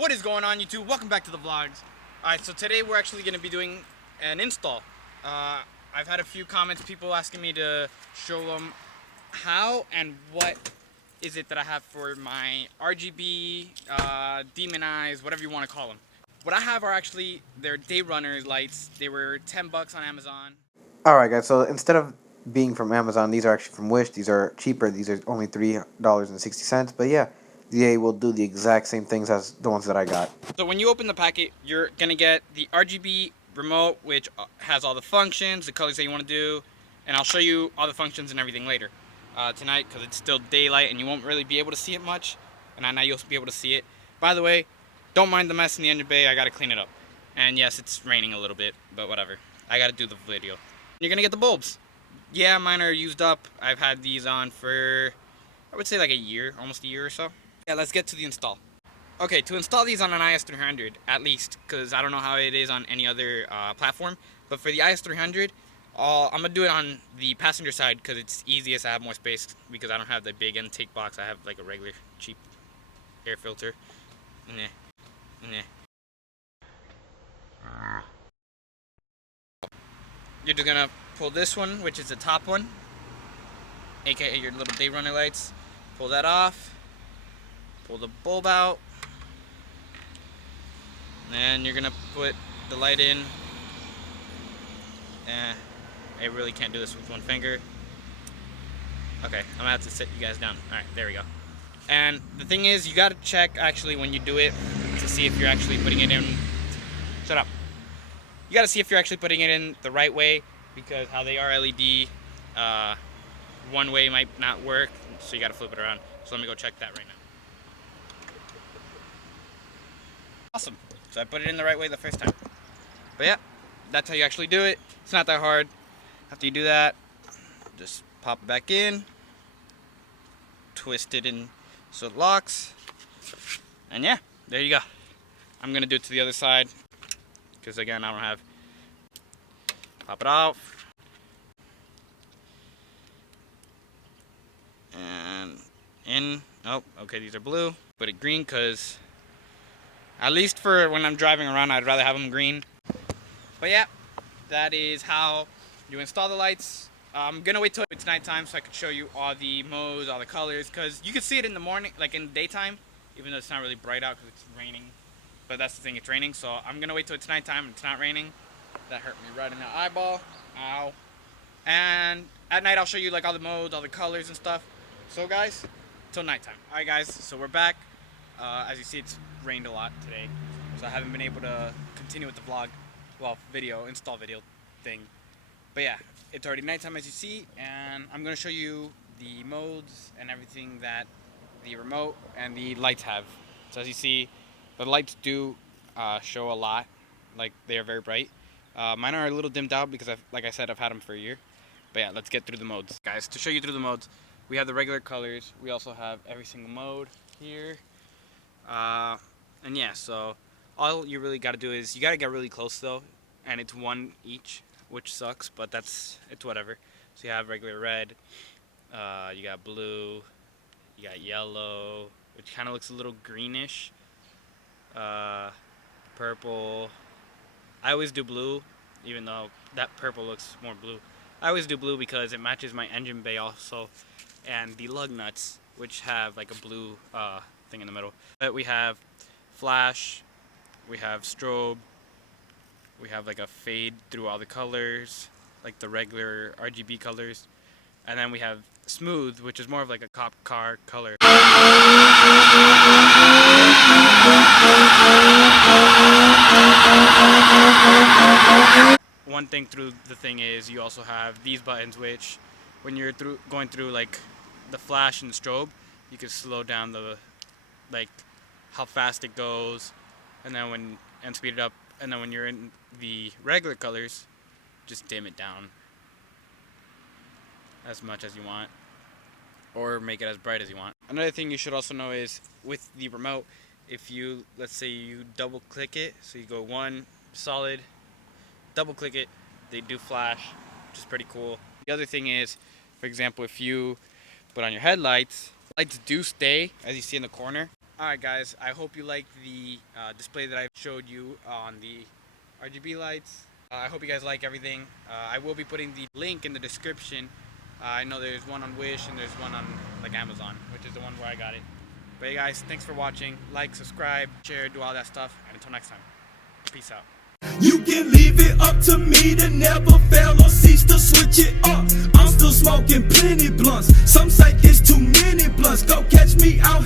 What is going on, YouTube? Welcome back to the vlogs. Alright, so today we're actually going to be doing an install. I've had a few comments, people asking me to show them how and what is it that I have for my RGB, demon eyes, whatever you want to call them. What I have are actually, they're Dayrunner lights. They were 10 bucks on Amazon. Alright guys, so instead of being from Amazon, these are actually from Wish. These are cheaper. These are only $3.60. But yeah, they will do the exact same things as the ones that I got. So when you open the packet, you're going to get the RGB remote, which has all the functions, the colors that you want to do, and I'll show you all the functions and everything later tonight, because it's still daylight and you won't really be able to see it much, and now you'll be able to see it. By the way, don't mind the mess in the engine bay. I got to clean it up. And yes, it's raining a little bit, but whatever. I got to do the video. You're going to get the bulbs. Yeah, mine are used up. I've had these on for, I would say like a year, almost a year or so. Yeah, let's get to the install. Okay, to install these on an IS300, at least, because I don't know how it is on any other platform, but for the IS300, I'm going to do it on the passenger side because it's easiest. I have more space because I don't have the big intake box. I have like a regular cheap air filter. You're just going to pull this one, which is the top one, aka your little Dayrunner lights. Pull that off, pull the bulb out, and you're gonna put the light in. I really can't do this with one finger. Okay, I'm gonna have to sit you guys down. Alright, there we go. And the thing is, you gotta check actually when you do it to see if you're actually putting it in. Shut up. You gotta see if you're actually putting it in the right way, because how they are LED, one way might not work, so you gotta flip it around. So let me go check that right now. Awesome. So I put it in the right way the first time. But yeah, that's how you actually do it. It's not that hard. After you do that, just pop it back in, twist it in so it locks, and yeah, there you go. I'm gonna do it to the other side, because again, I don't have. Pop it out. And in. Oh, okay, these are blue. Put it green because, at least for when I'm driving around, I'd rather have them green. But yeah, that is how you install the lights. I'm gonna wait till it's nighttime so I can show you all the modes, all the colors, because you can see it in the morning, like in the daytime, even though it's not really bright out because it's raining. But that's the thing, it's raining, so I'm gonna wait till it's nighttime and it's not raining. That hurt me right in the eyeball. Ow. And at night I'll show you like all the modes, all the colors and stuff. So guys, till nighttime. Alright guys, so we're back. As you see, it's rained a lot today, so I haven't been able to continue with the vlog, well, install video thing. But yeah, it's already nighttime as you see, and I'm going to show you the modes and everything that the remote and the lights have. So as you see, the lights do show a lot, like they are very bright. Mine are a little dimmed out because, like I said, I've had them for a year. But yeah, let's get through the modes. Guys, to show you through the modes, we have the regular colors. We also have every single mode here. And yeah, so all you really got to do is, you got to get really close though, and it's one each, which sucks, but it's whatever. So you have regular red, you got blue, you got yellow, which kind of looks a little greenish, purple. I always do blue, even though that purple looks more blue. I always do blue because it matches my engine bay also, and the lug nuts, which have like a blue thing in the middle. But we have flash, we have strobe, we have like a fade through all the colors, like the regular RGB colors, and then we have smooth, which is more of like a cop car color. One thing through the thing is you also have these buttons, which when you're going through like the flash and the strobe, you can slow down the like how fast it goes, and then and speed it up, and then when you're in the regular colors, just dim it down as much as you want, or make it as bright as you want. Another thing you should also know is with the remote, if you, let's say you double click it, so you go one solid, double click it, they do flash, which is pretty cool. The other thing is, for example, if you put on your headlights, lights do stay, as you see in the corner. Alright guys, I hope you like the display that I showed you on the RGB lights. I hope you guys like everything. I will be putting the link in the description. I know there's one on Wish and there's one on like Amazon, which is the one where I got it. But hey guys, thanks for watching. Like, subscribe, share, do all that stuff. And until next time, peace out. You can leave it up to me to never fail or cease to switch it up. I'm still smoking plenty blunts. Some say it's too many blunts. Go catch me out